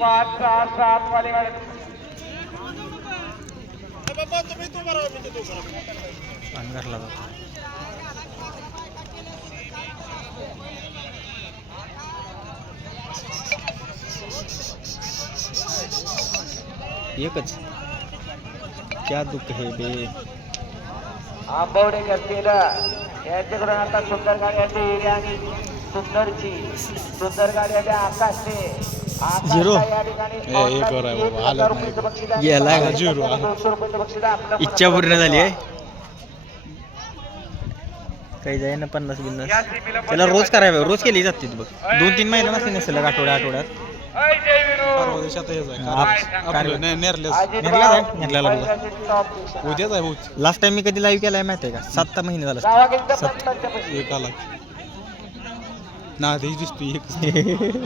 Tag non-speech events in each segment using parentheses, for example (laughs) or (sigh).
पाच सहा सात वाले जातो. एकच. क्या दुःख हे बे? आंबवडे करतील यांच्याकडून आता सुंदर गाडी आणि सुंदरची सुंदर गाडी झिरो. आहे? झिरो, आलं. दोनशे रुपयाचं बक्षीस आहे. आपलं इच्छा पूर्ण झाली आहे. काही जाय ना पन्नास बिन्नास. त्याला रोज करायला रोज केली जाते ती बघ. दोन तीन महिने नसते नसेल आठवड्या आठवड्यात. उद्याच आहे लास्ट टाइम मी कधी लाईव्ह केलाय माहिती आहे का? सात महिने झाला. सात. पंचांच्या पैकी. एक आला ना ते दिसतो एक सचिन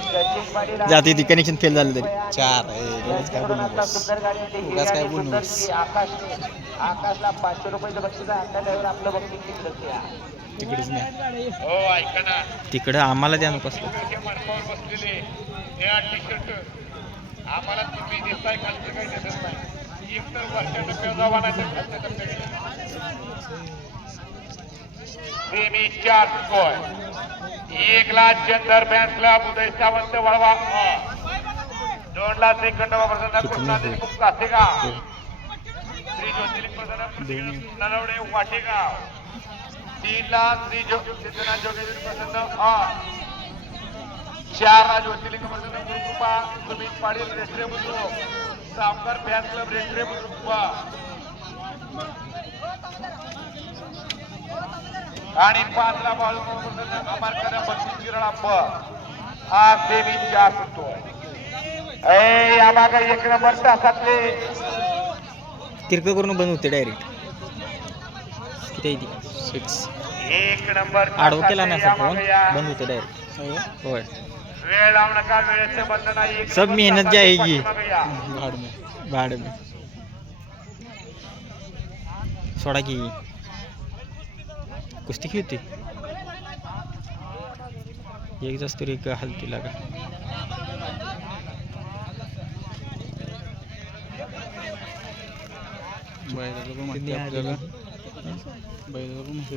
(laughs) पाटील जाते ती कनेक्शन फेल झालं तरी. चार आहे काय बोलू उगाच काय बोलू सुंदरची आकाशने आकाशला पाचशे रुपयाचं बक्षीस आहे आपल्या ड्रायव्हर आपलं बक्षीस तिकडचं नाही. हो ऐका ना. तिकडं आम्हाला द्या नको असलं मार्गावर बसलेले हे टी शर्ट आम्हाला तुम्ही दिसताय खालचं काही दिसत नाही. एक तर वरच्या टप्प्यावर जावा नाही तर खालच्या टप्प्यावर. सेमी चार स्कोर एक ला चंदर फॅन्स क्लब उदय सावंत वळवा. दोन ला सेकंड प्रसन्न कृष्णा देशमुख कासेगाव. श्री ज्योतिर्लिंग प्रसन्न नलवडे वाटेगाव. तीन ला श्री सिद्धनाथ जोगेश्वरी प्रसन्न आ चार ला ज्योतिर्लिंग प्रसन्न Gurukrupa Sumit Patil Restre Budruk. Savkar fan club Restre Budruk. आणि पाच ला हा ए या मागा एक नंबर तासातले. तिरक करून बंद होते डायरेक्ट किती आहे सिक्स एक नंबर आडवं केला ना तासातले असा या फोन. बंद होते डायरेक्ट होय? वेळ लावू नका वेळेचं बंधन आहे. एक सब मेहनत जाएगी. पाठीमागं या. भाड में भाड में सोडा की. कुस्ती खेळते एक जास्त तरी एक हलती लागा. बैलाला पण माहिती किती आपल्याला. आली? बैलाला पण माहिती